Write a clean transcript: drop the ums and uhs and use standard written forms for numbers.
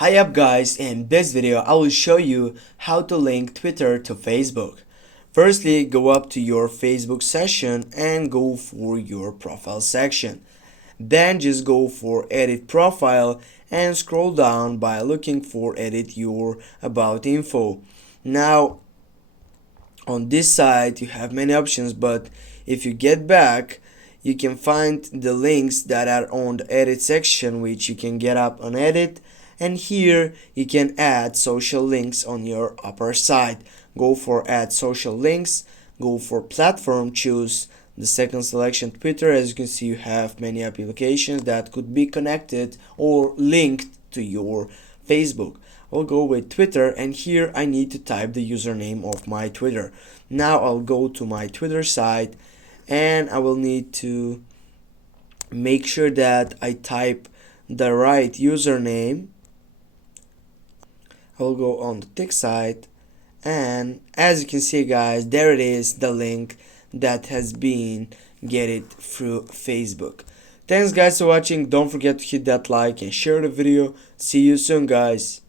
Hi up guys, in this video I will show you how to link Twitter to Facebook. Firstly, go up to your Facebook session and go for your profile section. Then just go for edit profile and scroll down by looking for edit your about info. Now on this side you have many options, but if you get back you can find the links that are on the edit section, which you can get up on edit, and here you can add social links on your upper side. Go for add social links, go for platform, choose the second selection Twitter. As you can see, you have many applications that could be connected or linked to your Facebook. I'll go with Twitter, and here I need to type the username of my Twitter. Now I'll go to my Twitter site and I will need to make sure that I type the right username. I will go on the tick site, and as you can see guys, there it is, the link that has been get it through Facebook. Thanks guys for watching. Don't forget to hit that like and share the video. See you soon guys.